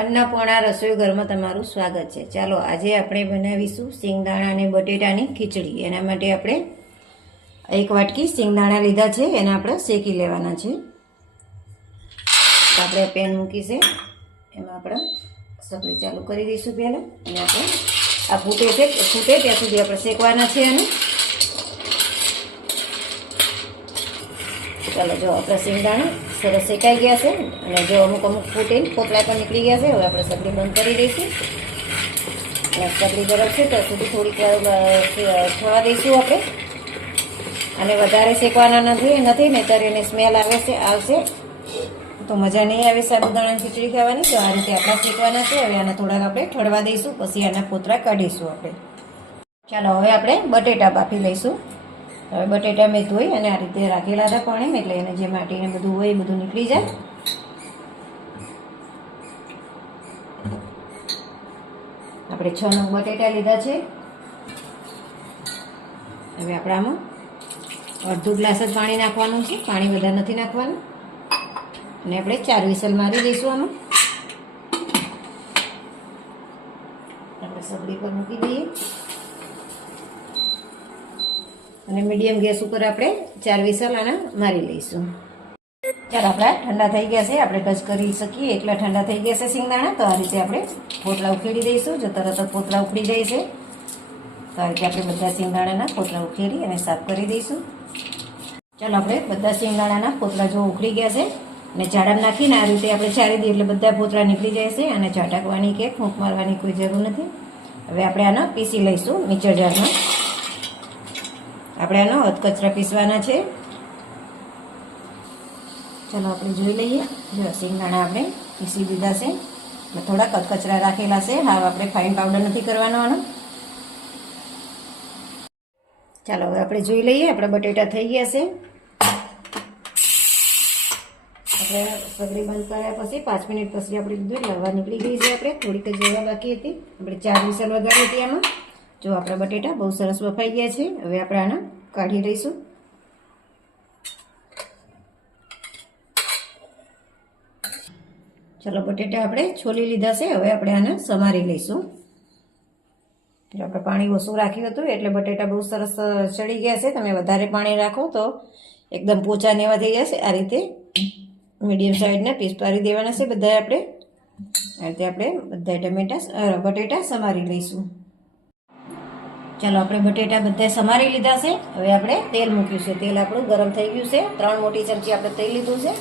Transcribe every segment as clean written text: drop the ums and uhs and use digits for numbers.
અન્નપૂર્ણા રસોઈ ઘરમાં તમારું સ્વાગત છે। ચાલો આજે આપણે બનાવીશું સિંગદાણા અને બટેટાની ખીચડી। એના માટે આપણે એક વાટકી સિંગદાણા લીધા છે, એને આપણે શેકી લેવાના છે। તો આપણે પેન મૂકી છે, એમાં આપણે સગડી ચાલુ કરી દઈશું પહેલાં, અને આપણે આ ફૂટે ત્યાં સુધી આપણે શેકવાના છે એને। ચાલો જો આપણા સિંગદાણા સરસ શેકાઈ ગયા છે, અને જો અમુક ફૂટીને પોતળા પણ નીકળી ગયા છે। હવે આપણે સગડી બંધ કરી દઈશું, અને સગડી ગરમ છે ત્યાં સુધી થોડીક વાર થવા દઈશું આપણે। અને વધારે શેકવાના નથી નહીંતર એની સ્મેલ આવશે તો મજા નહીં આવે સાબુદાણાની ખીચડી ખાવાની। તો આ રીતે આપણા શેકવાના છે। હવે આને થોડાક આપણે ઠરવા દઈશું, પછી આના પોતળા કાઢીશું આપણે। ચાલો હવે આપણે બટેટા બાફી લઈશું। હવે બટેટા મેં ધોઈ અને આ રીતે રાખેલા હતા પાણીમાં, એટલે એને જે માટીને બધું હોય એ બધું નીકળી જાય। આપણે 6 નંગ બટેટા લીધા છે। હવે આપણે આમાં અડધો ગ્લાસ જ પાણી નાખવાનું છે, પાણી વધારે નથી નાખવાનું। અને આપણે 4 વિસલ મારી દઈશું આમાં। આપણે સગડી પર મૂકી દઈએ અને મીડિયમ ગેસ ઉપર આપણે 4 વિસલ આના મારી લઈશું। ચાલો આપણા ઠંડા થઈ ગયા છે, આપણે ટચ કરી શકીએ એટલા ઠંડા થઈ ગયા છે સિંગદાણા। તો આ રીતે આપણે પોતળા ઉખેડી દઈશું। જો તરત જ પોતળા ઉખડી જાય છે તો આ રીતે આપણે બધા સિંગદાણાના પોતળા ઉખેડી અને સાફ કરી દઈશું। ચાલો આપણે બધા સિંગદાણાના પોતળા જો ઉખડી ગયા છે, અને જાડામાં નાખીને આ રીતે આપણે ચારી દઈએ એટલે બધા પોતળા નીકળી જાય છે, અને ઝાટકવાની કે ફૂંક મારવાની કોઈ જરૂર નથી। હવે આપણે આને પીસી લઈશું મિક્સર જારમાં। આપણે આનો અધકચરા પીસવાના છે। ચાલો આપણે જોઈ લઈએ, જો સિંગદાણા આપણે પીસી દીધા છે, થોડાક અધકચરા રાખેલા છે। હા, આપણે ફાઇન પાવડર નથી કરવાનો આનો। ચાલો હવે આપણે જોઈ લઈએ, આપણા બટેટા થઈ ગયા છે। આપણે સગડી બંધ કર્યા પછી 5 મિનિટ પછી આપણે લીધું એટલે હવા નીકળી ગઈ છે। આપણે થોડીક જ હવા બાકી હતી, આપણે 4 વિસલ વગાડી હતી આમાં। જો આપણા બટેટા બહુ સરસ બફાઈ ગયા છે। હવે આપણે આને કાઢી લઈશું। ચલો બટેટા આપણે છોલી લીધા છે, હવે આપણે આને સમારી લઈશું। જો આપણે પાણી ઓછું રાખ્યું હતું એટલે બટેટા બહુ સરસ ચડી ગયા છે। તમે વધારે પાણી રાખો તો એકદમ પોચા ને એવા થઈ જશે। આ રીતે મીડિયમ સાઈઝના પીસ પાડી દેવાના છે બધા આપણે। આ રીતે આપણે બધા બટેટા સમારી લઈશું। ચાલો આપણે બટેટા બધા સમારી લીધા છે। હવે આપણે તેલ મૂક્યું છે, તેલ આપણું ગરમ થઈ ગયું છે। 3 મોટી ચમચી આપણે તેલ લીધું છે।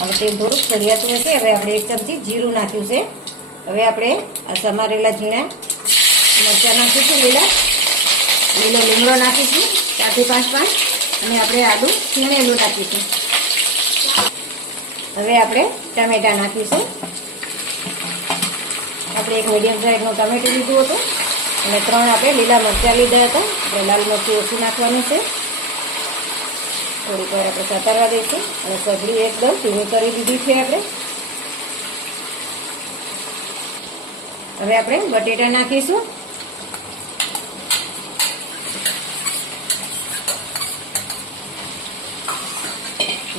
હવે તેલ થોડુંક સળિયાતું હશે। હવે આપણે 1 ચમચી જીરું નાખ્યું છે। હવે આપણે આ સમારેલા ઝીણા મરચાં નાખીશું, લીલો લીમડો નાખીશું 4 થી 5 પાન, અને આપણે આદું છીણેલું નાખીશું। હવે આપણે ટામેટા નાખીશું। આપણે એક મીડિયમ સાઈઝનું ટામેટું લીધું હતું, અને 3 આપણે લીલા મરચાં લીધા હતા। આપણે લાલ મરચું ઓછું નાખવાનું છે। થોડીક વાર આપણે સાતરવા દઈશું, અને સગડી એકદમ ધીમી કરી દીધી છે આપણે। હવે આપણે બટેટા નાખીશું।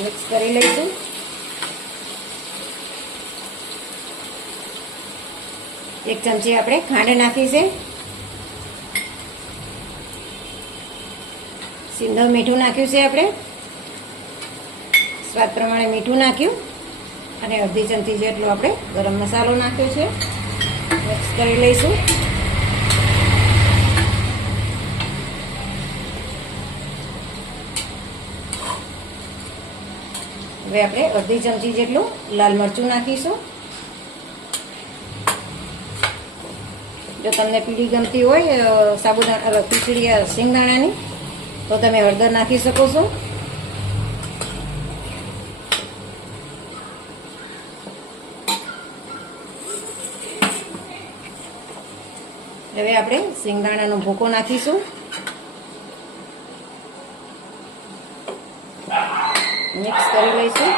મિક્સ કરી લઈશું। એક ચમચી આપણે ખાંડ નાખી છે। સિંધવ મીઠું નાખ્યું છે આપણે, સ્વાદ પ્રમાણે મીઠું નાખ્યું, અને અડધી ચમચી જેટલો આપણે ગરમ મસાલો નાખ્યો છે। મિક્સ કરી લઈશું। હવે આપણે અડધી ચમચી જેટલું લાલ મરચું નાખીશું। જો તમને પીળી ગમતી હોય સાબુદાણા ખીચડી સિંગદાણાની તો તમે હળદર નાખી શકો છો। હવે આપણે સિંગદાણાનો ભૂકો નાખીશું। મિક્સ કરી લઈશું।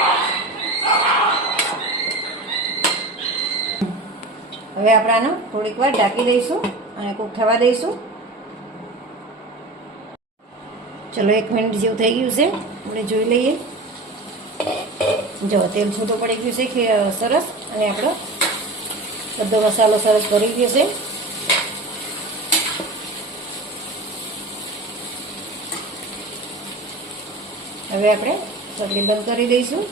હવે આપણે આને થોડીક વાર ઢાંકી દઈશું અને કૂક થવા દઈશું। ચલો 1 મિનિટ જેવું થઈ ગયું છે, આપણે જોઈ લઈએ। જો તેલ છૂટું પડી ગયું છે કે સરસ, અને આપણો બધો મસાલો સરસ ભરી ગયો છે. હવે આપણે ચટણી બંધ કરી દઈશું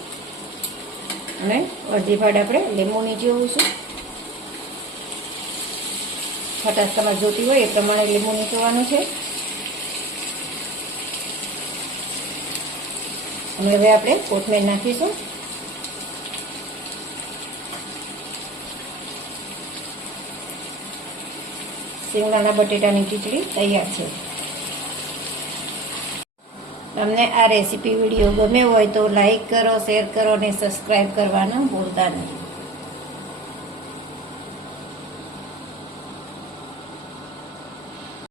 અને અડધી ફાડ આપણે લીંબુ નીચોવીશું. ખટાશ તમારે જોતી હોય એ પ્રમાણે લીંબુ નીચોવાનું છે. અને હવે આપણે કોથમીર નાખીશું. શિંગદાણા બટેટાની ખીચડી તૈયાર છે. તમને આ રેસીપી વિડીયો ગમ્યો હોય તો લાઈક કરો, શેર કરો અને સબસ્ક્રાઈબ કરવાનું ભૂલતા નહીં.